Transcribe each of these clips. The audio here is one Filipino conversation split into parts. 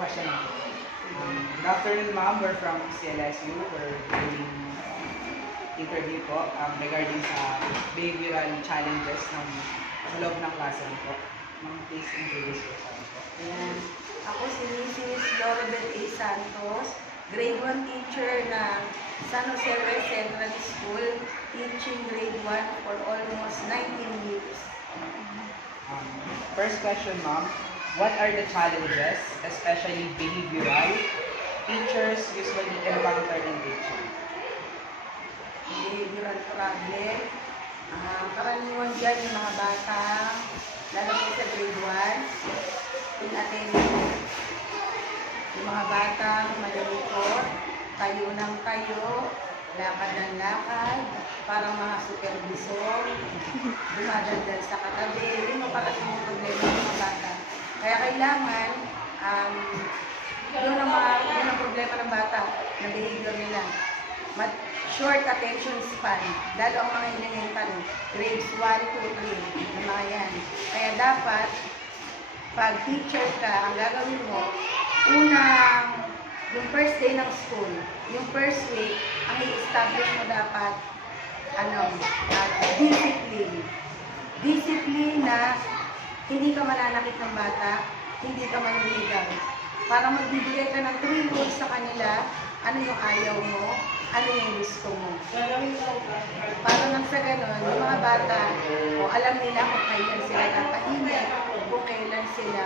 question na. Good afternoon, ma'am. We're from CLSU. We're doing interview po regarding sa behavioral challenges sa loob ng classroom po. Ma'am, please introduce yourself po. Ayan. Ako si Mrs. Lorabel A. Santos, grade 1 teacher ng San Jose West Central School, teaching grade 1 for almost 19 years. First question, ma'am. What are the challenges, especially behavioral, teachers usually encounter in teaching? Behavioral problem. Karaniwan dyan yung mga bata, lalo na sa grade 1, inattending. Yung mga bata, malulukot, tayo ng tayo, lakad ng lakad, parang mga supervisor, dumadaldal sa katabi, yun yung para sa mga problema ng mga bata. Kaya kailangan, yun ang problema ng bata, na behavior nila. Short attention span, lalo ang mga elementary, grades 1 to 3, na mga yan. Kaya dapat, pag teacher ka, ang gagawin mo, yung first day ng school, yung first week, ang i-establish mo dapat, discipline. Discipline na hindi ka mananakit ng bata, hindi ka maniligaw. Para magbibigay ka ng 3 rules sa kanila, ano yung ayaw mo, ano yung gusto mo. Para nang sa ganon, yung mga bata, alam nila kung kailan sila kakainit, kung kailan sila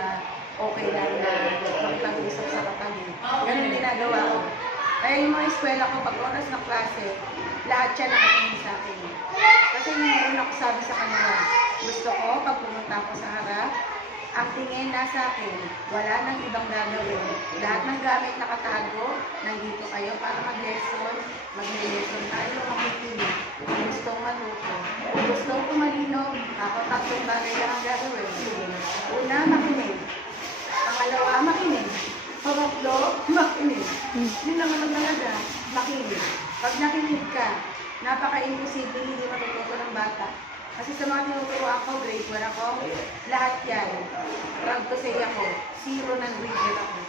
okay lang na magpag-usap sa katabi. Ganun ginagawa ko. Kaya yung mga eskwela ko, pag oras ng klase, lahat siya nakatingin sa akin. Kasi yung una ko sabi sa kanila, gusto ko, pag pumunta ako sa harap, ang tingin nasa akin, wala nang ibang gagawin. Lahat ng gamit nakatago, nandito kayo para mag-lesson tayo, makikinig. Kung gustong matuto, kung gustong tumalino, ako 3 bagay lang ang gagawin. Una, makinig. Pangalawa, makinig. Pangatlo, makinig. Yun lang naman talaga, makinig. Pag nakinig ka, napaka-imposible hindi matututo ng bata. Kasi sa mga tinuturoan ko, grade 1 ako, lahat yan. Proud to say ako, 0 ng reader ako.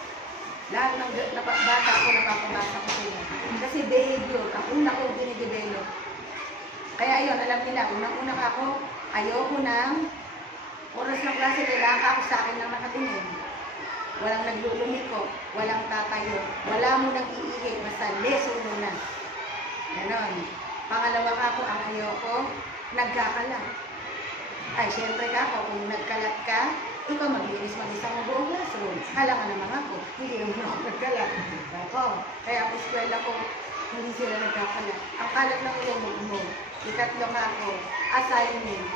Lahat ng bata ako, napapabasa ko sila. Kasi behavior, ang una ko dinidevelop. Kaya yun, alam nila, unang-una ako, ayoko ng oras ng klase, kailangan ka ako sa akin lang nakatingin. Walang naglulumiko, walang tatayo, wala mo nang iihi, basta lesson muna. Ganon. Pangalawa ka ako, ang ayoko, nagkakalat. Ay, syempre ka ako, kung nagkalat ka, ikaw maglinis mag-isa mo buong classroom. Hala ka naman ako, hindi naman ako nagkalat. Ako, kaya ang eskwela ko, hindi sila nagkakalat. Ang kalat lang nila mo. Ikatlo ka ako, assignment.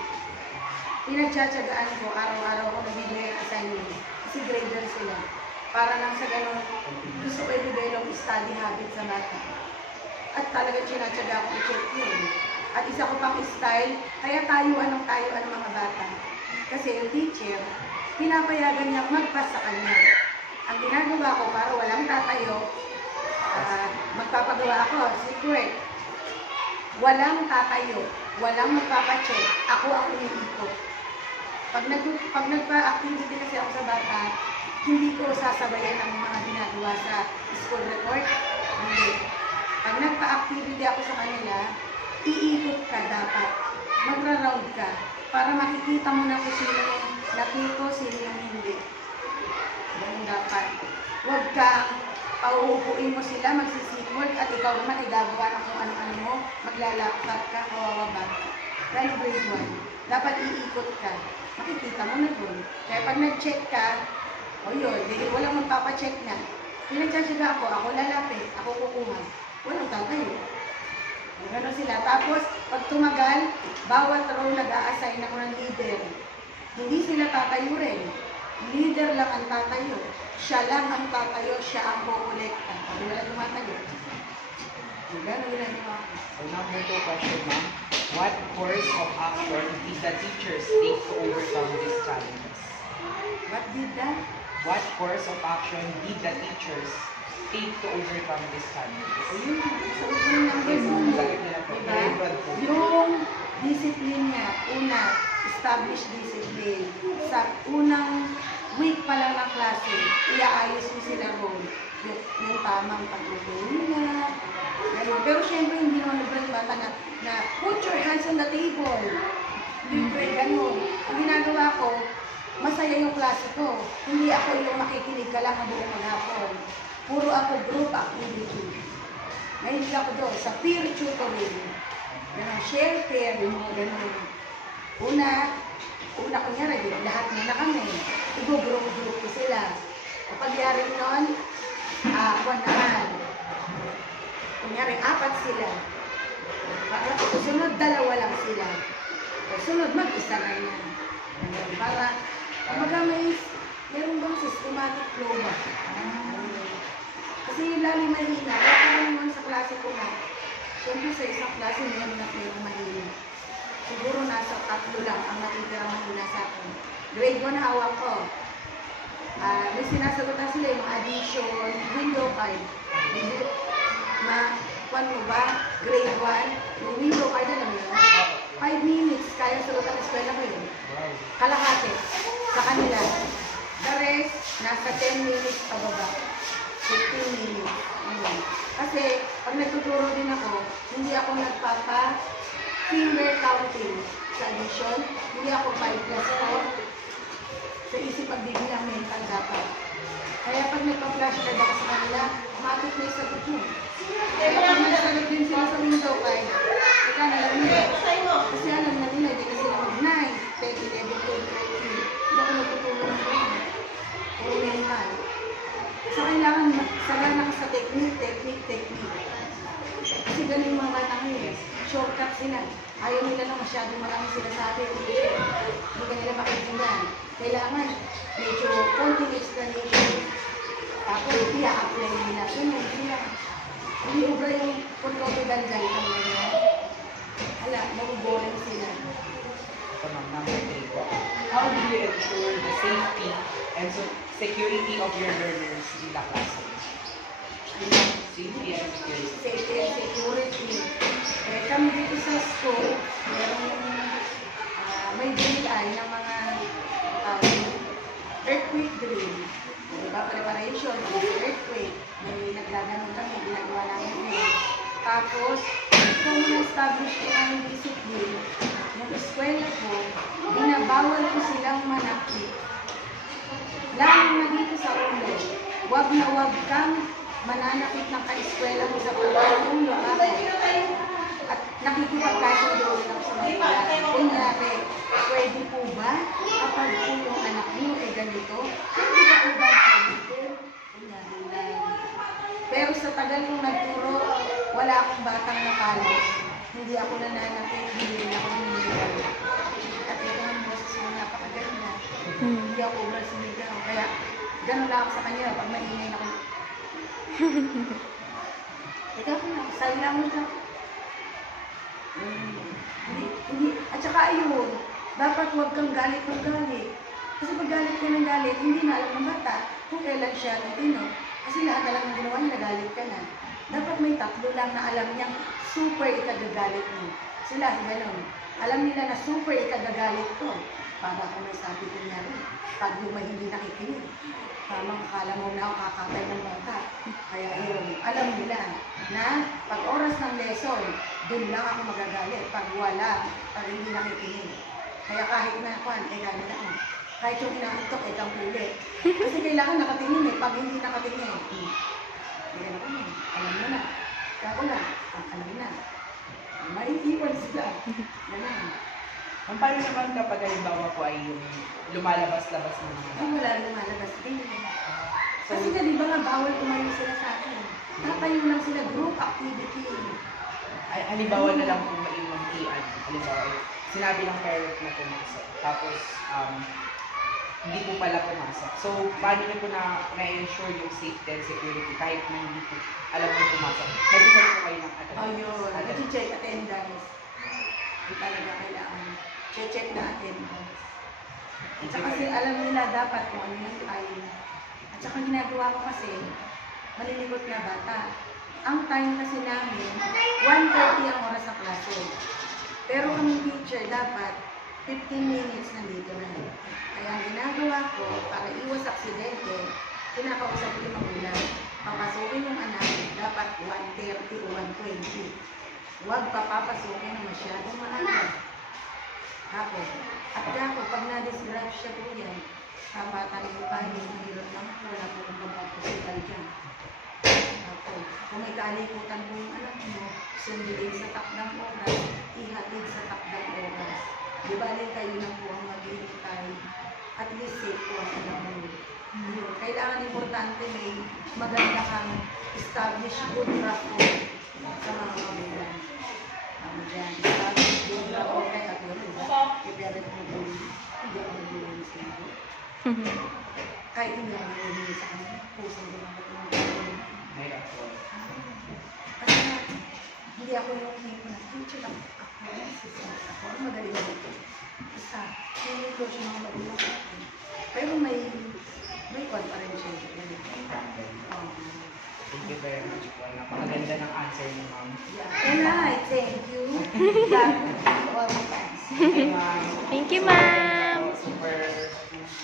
Pinagtsatsagaan ko, araw-araw ko nabibigay ang assignment. Kasi grader sila. Para lang sa ganun, gusto ko i-develop study habit sa bata. At talagang sinatsaga ko i-check yun. At isa ko pang style, kaya tayuan ng mga bata. Kasi yung teacher, pinapayagan niya magpas sa kanya. Ang ginagawa ko para walang tatayo, magpapagawa ako, secret. Walang tatayo, walang magpapacheck, ako ang umiikot. Pag nagpa-activity kasi ako sa bata, hindi ko sasabayan ang mga ginagawa sa school report. Hindi. Pag nagpa-activity ako sa kanila, iikot ka dapat. Magra-round ka para makikita mo na kung sino yung natuto, sino yung hindi. Ganun dapat. Huwag kang pauupuin mo sila, magsisikol, at ikaw naman ay gagawa ng kung ano-ano mo, maglalakad ka, kawawa ba? Lalo grade 1. Dapat iikot ka. Makikita mo na doon. Kaya pag nag-check ka, yun, walang magpapacheck na. Pinagtsatsaga ako lalapit, ako kukuha. Walang tatayo. Gano'n sila. Tapos, pag tumagal, bawat row nag-a-assign ako ng leader. Hindi sila tatayo rin. Leader lang ang tatayo. Siya lang ang tatayo, siya ang kukolekta. Pag wala tumatayo. Gano'n ginagawa ko. So number 2 question, ma'am. What course of action did the teachers take to overcome these challenges? What did that? What course of action did the teachers take to overcome these challenges? Ayun, sa unang number mo. Diba? Yung discipline niya, una, establish discipline. Sa unang week pa lang ng klase, iaayos mo sila roll. Yung tamang pag-upo nila. Ganun. Pero syempre, hindi naman libre yung bata na put your hands on the table. Libre, ganun. Ang ginagawa ko, masaya yung klase ko. Hindi ako yung makikinig ka lang ang buong maghapon. Puro ako group activity. Mahilig ako doon sa peer tutoring. Ganun, share pair, yung mga ganun. Una kunyari, lahat muna kami. Igugroup ko sila. Kapag yari nun, kwan naman. Kunyari, 4 sila. Susunod, 2 lang sila. Sunod, mag-isa na yan. Para, meron bang systematic flow ba? Kasi lalo mahina. Kaya naman sa klase ko nga, siyempre sa isang klase, meron mahina. Siguro nasa 3 lang ang natitira mahina sa akin. Grade 1 hawak ko. May sinasagutan sila yung addition, window 5. Kwan mo ba? Grade 1, yung window 5 na lang yun. 5 minutes, kaya sagutan ng eskwela ko yun. Kalahati sa kanila. The rest, nasa 10 minutes pababa. 15 minutes. Kasi, pag nagtuturo din ako, hindi ako finger counting sa addition. Hindi ako 5 plus 4. Sa isip pagbibilang mental dapat. Kaya pag nagpa-flash card ako sa kanila, matik na yung sagot mo. Kaya pag nagsagot din sila sa window 5, ika na lang nila. Kasi alam na nila, hindi kasi mag 9, 10, 11, 12, 13. Hindi ako nagtutulong ko. Puro mental. So kailangan sagana ka sa technique. Kasi ganun yung mga bata ngayon. Shortcut sila. Ayaw nila na masyadong marami sila sa atin. Hindi ka nila makitingan. Kailangan medyo konting explanation. Tapos i-apply nila. Ganun sila. Hindi ubra yung pagkautugan-gal ka nila. Hala, mabuboring sila. So, number 3 po. How do you ensure the safety and security of your learners in the classroom? Safety and security. Safety and security. Kami dito sa school, may drill ay ng mga earthquake drill. Diba? Preparation, earthquake. May naglaganon kami, ginagawa namin yun. Tapos, kung na-establish ko ang discipline, yung eskwela ko, binabawal ko silang manakit. Lalo na dito sa ulo, wag na wag kang mananakit ng ka-eskwela mo sa pagkakaulo. At nakikipagkasundo lang sa mga pala. Kunyari, pwede po ba kapag po yung anak niyo ay ganito? Pwede ba po ba pwede? Kunyari lang. Pero sa tagal kong nagturo, wala akong batang napalo. Hindi ako nananakit, hindi rin ako niligaw. At ito ang boses mo napakaganda. Hindi ako ubral sumigaw. Kaya, ganun lang ako sa kanya pag maingay ako. Ikaw na, salang mo lang. At saka ayun, dapat huwag kang galit ng galit. Kasi pag galit ka ng galit, hindi na alam ng bata kung kailan siya titino. Kasi lahat na lang ng ginawa niya, nagalit ka na. Dapat may 3 lang na alam niyang super ikagagalit mo. Sila, gano'n. Alam nila na super ikagagalit ko. Para kung may sabi ko niya rin, pag yung may hindi nakikinig, tamang akala mo na ako kakatay ng bata. Kaya yun, alam nila na pag oras ng lesson, dun lang ako magagalit. Pag wala, pag hindi nakikinig. Kaya kahit na kwan, gano'n na ako. Kahit yung inaantok, kang ulit. Kasi kailangan nakatingin eh. Pag hindi nakatingin, gano'n ko alam mo na. Kaya ko na, alam na. Maiiwan sila. Gano'n. Ang paano naman kapag halimbawa po ay yung lumalabas-labas mo naman? Ay, wala lumalabas din. Kasi na di ba nga bawal tumayo sila sa akin. Tatayo lang sila group activity. Ay, halimbawa na lang kung mainong iyan. Halimbawa, sinabi ng parent na pumasok. Tapos, hindi po pala pumasok. So, paano niyo po na-ensure yung safety and security kahit na hindi po alam mo pumasok? Nag-check po kayo ng attendance. Ayun, nag-check attendance. Hindi talaga kailangan. Check na attendance. At saka kasi alam nila dapat kung ano yung time. At saka ginagawa ko kasi, maliligot na bata. Ang time kasi namin, 1:30 ang oras sa klase. Pero kami teacher, dapat 15 minutes nandito na. Kaya ang ginagawa ko, ko, para iwas aksidente, kinakausap ko yung magulang. Papasukin yung anak, dapat 1:30 o 1:20. Huwag papapasukin na masyadong maaga. Ako. At ako, pag na-disgrasya ko yan, kapatan ko tayo, mahirap lang po, wala po kong pagpapusital dyan. Ako, kung may kalimutan po yung anak mo, sundin sa takdang oras, ihatid sa takdang oras. Di ba rin kayo na po ang maghihintay, at least safe po ang anak mo. Yun. Kailangan importante may maganda kang established good rapport sa mga magulang. Ano dyan, established good rapport kay Katulad. Ipialit mo po, hindi ako magbulong sa iyo. Kahit hindi ako magbulong sa kanya, pusong din ako tumutulong. Mahirap po. Kasi nga, hindi ako yung tipo na future lang. Ako, magaling ako. Isa, hindi ko siya mga magulang sa akin. Pero may kwan pa rin siya. Thank you very much po. Napakaganda ng answer ni ma'am. And I thank you. God, all my fans. Thank you, ma'am. Thank you, ma'am.